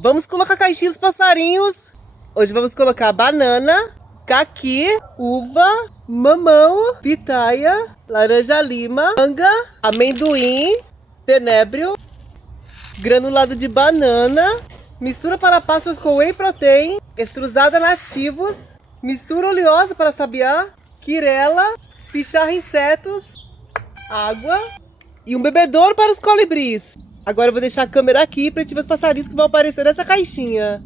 Vamos colocar a caixinha dos passarinhos. Hoje vamos colocar banana, caqui, uva, mamão, pitaia, laranja-lima, manga, amendoim, tenebro, granulado de banana, mistura para pássaros com whey protein, extrusada nativos, mistura oleosa para sabiá, quirela, picharra insetos, água e um bebedouro para os colibris. Agora eu vou deixar a câmera aqui para gente ver os passarinhos que vão aparecer nessa caixinha.